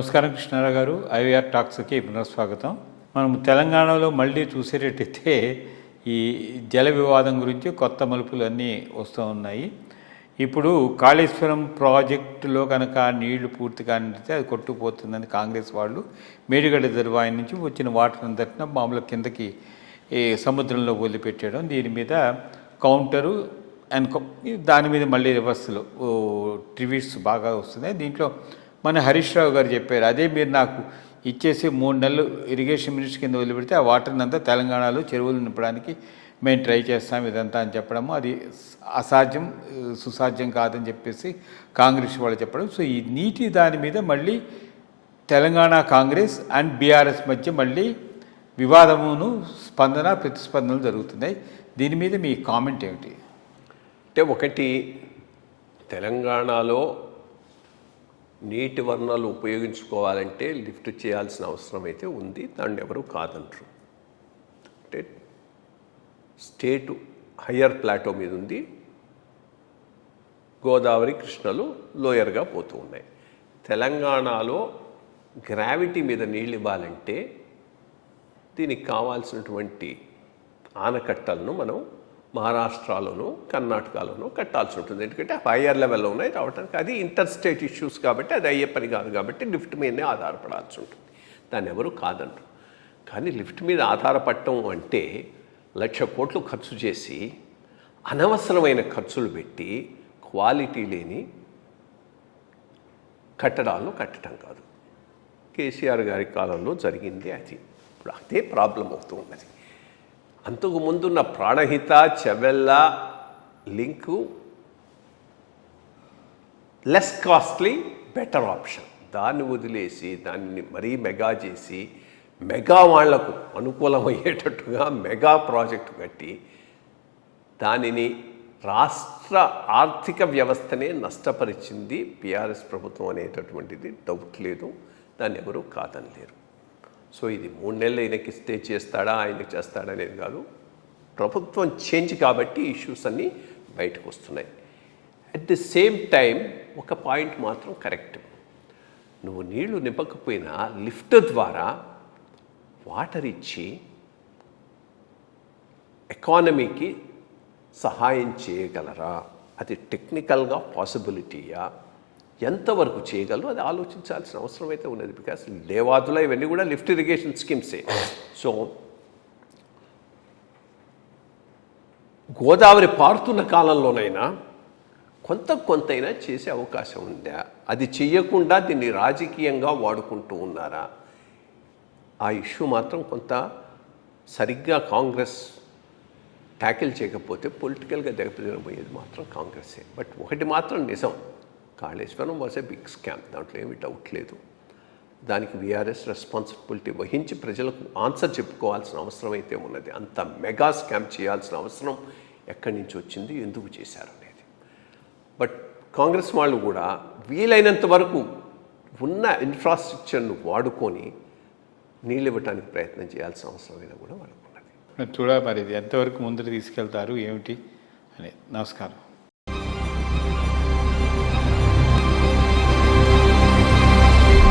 నమస్కారం కృష్ణారావు గారు. ఐవీఆర్ టాక్స్కి పునఃస్వాగతం. మనం తెలంగాణలో మళ్ళీ చూసేటట్టయితే ఈ జల వివాదం గురించి కొత్త మలుపులు అన్నీ వస్తూ ఉన్నాయి. ఇప్పుడు కాళేశ్వరం ప్రాజెక్టులో కనుక నీళ్లు పూర్తి కానిస్తే అది కొట్టుకుపోతుందని కాంగ్రెస్ వాళ్ళు మేడిగడ్డ రిజర్వాయర్ నుంచి వచ్చిన వాటర్ అంతటిన మామూలు కిందకి సముద్రంలో వదిలిపెట్టడం, దీని మీద కౌంటరు అండ్ దాని మీద మళ్ళీ రివర్స్లు ట్రివ్యూట్స్ బాగా వస్తున్నాయి. దీంట్లో మన హరీష్ రావు గారు చెప్పారు, అదే మీరు నాకు ఇచ్చేసి 3 నెలలు ఇరిగేషన్ మినిస్టర్ కింద వదిలిపెడితే ఆ వాటర్ని అంతా తెలంగాణలో చెరువులు నింపడానికి మేము ట్రై చేస్తాం ఇదంతా అని చెప్పడము, అది అసాధ్యం, సుసాధ్యం కాదని చెప్పేసి కాంగ్రెస్ వాళ్ళు చెప్పడం. సో ఈ నీటి దాని మీద మళ్ళీ తెలంగాణ కాంగ్రెస్ అండ్ బీఆర్ఎస్ మధ్య మళ్ళీ వివాదమును ప్రతిస్పందనలు జరుగుతున్నాయి. దీని మీద మీ కామెంట్ ఏమిటి? అంటే ఒకటి, తెలంగాణలో నీటి వనరులు ఉపయోగించుకోవాలంటే లిఫ్ట్ చేయాల్సిన అవసరం అయితే ఉంది, దాన్ని ఎవరు కాదంటారు. అంటే స్టేటు హయ్యర్ ప్లాటో మీద ఉంది, గోదావరి కృష్ణలు లోయర్గా పోతూ ఉన్నాయి. తెలంగాణలో గ్రావిటీ మీద నీళ్ళు ఇవ్వాలంటే దీనికి కావాల్సినటువంటి ఆనకట్టలను మనం మహారాష్ట్రలోనూ కర్ణాటకలోనూ కట్టాల్సి ఉంటుంది. ఎందుకంటే హయ్యర్ లెవెల్లో ఉన్నాయి రావడానికి, అది ఇంటర్ స్టేట్ ఇష్యూస్ కాబట్టి అది అయ్యే పని కాదు, కాబట్టి లిఫ్ట్ మీదనే ఆధారపడాల్సి ఉంటుంది. దాన్ని ఎవరు కాదంటారు. కానీ లిఫ్ట్ మీద ఆధారపడటం అంటే 1,00,000 కోట్లు ఖర్చు చేసి అనవసరమైన ఖర్చులు పెట్టి క్వాలిటీ లేని కట్టడాలను కట్టడం కాదు. కేసీఆర్ గారి కాలంలో జరిగింది అది. ఇప్పుడు అదే ప్రాబ్లం అవుతూ ఉన్నది. అంతకు ముందున్న Pranahita Chevella link less costly better option. దాన్ని వదిలేసి దాన్ని మరీ మెగా చేసి మెగా వాళ్లకు అనుకూలమయ్యేటట్టుగా మెగా ప్రాజెక్టు కట్టి దానిని రాష్ట్ర ఆర్థిక వ్యవస్థనే నష్టపరిచింది బీఆర్ఎస్ ప్రభుత్వం అనేటటువంటిది డౌట్ లేదు, దాన్ని ఎవరు కాదనలేరు. సో ఇది 3 నెలలు ఆయనకి స్టే చేస్తాడా ఆయనకి చేస్తాడా అనేది కాదు, ప్రభుత్వం చేంజ్ కాబట్టి ఇష్యూస్ అన్నీ బయటకు వస్తున్నాయి. అట్ ది సేమ్ టైం ఒక పాయింట్ మాత్రం కరెక్ట్, నువ్వు నీళ్లు నింపకపోయినా లిఫ్ట్ ద్వారా వాటర్ ఇచ్చి ఎకానమీకి సహాయం చేయగలరా, అది టెక్నికల్గా పాసిబిలిటీయా, ఎంతవరకు చేయగలరు అది ఆలోచించాల్సిన అవసరం అయితే ఉన్నది. బికాస్ లేవాదుల ఇవన్నీ కూడా లిఫ్ట్ ఇరిగేషన్ స్కీమ్సే. సో గోదావరి పారుతున్న కాలంలోనైనా కొంతైనా చేసే అవకాశం ఉందా? అది చెయ్యకుండా దీన్ని రాజకీయంగా వాడుకుంటూ ఉన్నారా? ఆ ఇష్యూ మాత్రం కొంత సరిగ్గా కాంగ్రెస్ ట్యాకిల్ చేయకపోతే పొలిటికల్గా దెబ్బతినబోయేది మాత్రం కాంగ్రెస్సే. బట్ ఒకటి మాత్రం నిజం, Kaleshwaram was a big scam, దాంట్లో ఏమీ డౌట్ లేదు. దానికి వీఆర్ఎస్ రెస్పాన్సిబిలిటీ వహించి ప్రజలకు ఆన్సర్ చెప్పుకోవాల్సిన అవసరం అయితే ఉన్నది. అంత మెగా స్కామ్ చేయాల్సిన అవసరం ఎక్కడి నుంచి వచ్చింది, ఎందుకు చేశారు అనేది. బట్ కాంగ్రెస్ వాళ్ళు కూడా వీలైనంత వరకు ఉన్న ఇన్ఫ్రాస్ట్రక్చర్ను వాడుకొని నీళ్ళు ఇవ్వడానికి ప్రయత్నం చేయాల్సిన అవసరమైనా కూడా వాళ్ళకు ఉన్నది. చూడాలి మరి ఇది ఎంతవరకు ముందుకు తీసుకెళ్తారు ఏమిటి అనేది. నమస్కారం.